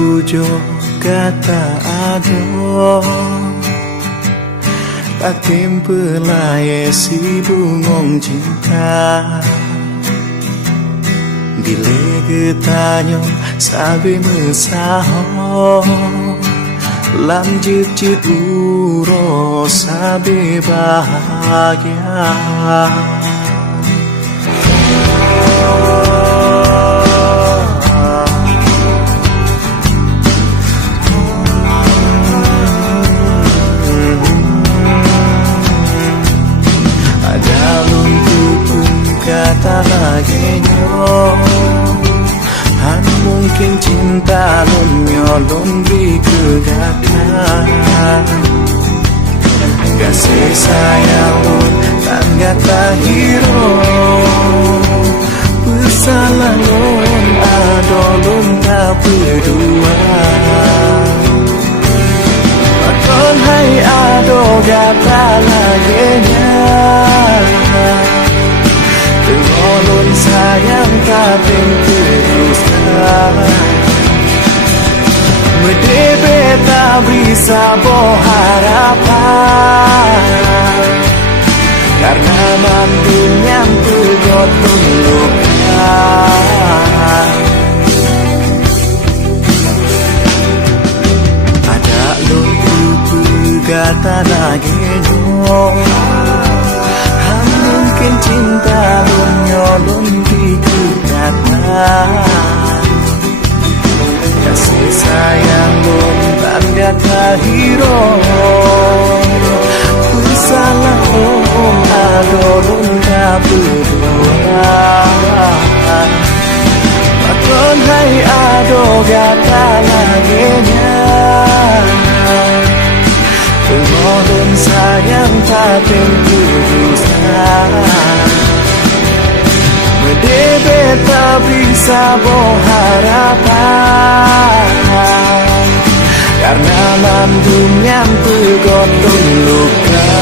pujo kata ado tak tempelai si bungong cinta bila getanyo sabe mesaho lanjut uro sabe bahagia kata laginya han mungkin cinta lon nyolon di kegatan kasih sayang lon tangga tahiro bersalah lon ado lon tak berdua akon hai ado kata laginya Tengolon sayang kating teruskan Medebe tak bisa berharapan Karena mantul yang tergotong luka Ada lupa pegata lagi mungkin cinta lon nyolon di kegatan kasih sayang lon tanda kahiro bersalah lon ado lon tak berdua makon hai ado gata laginya Tengolon sayang tak teruskan Medebe tak bisa berharapan Karena mandum yang tergotong luka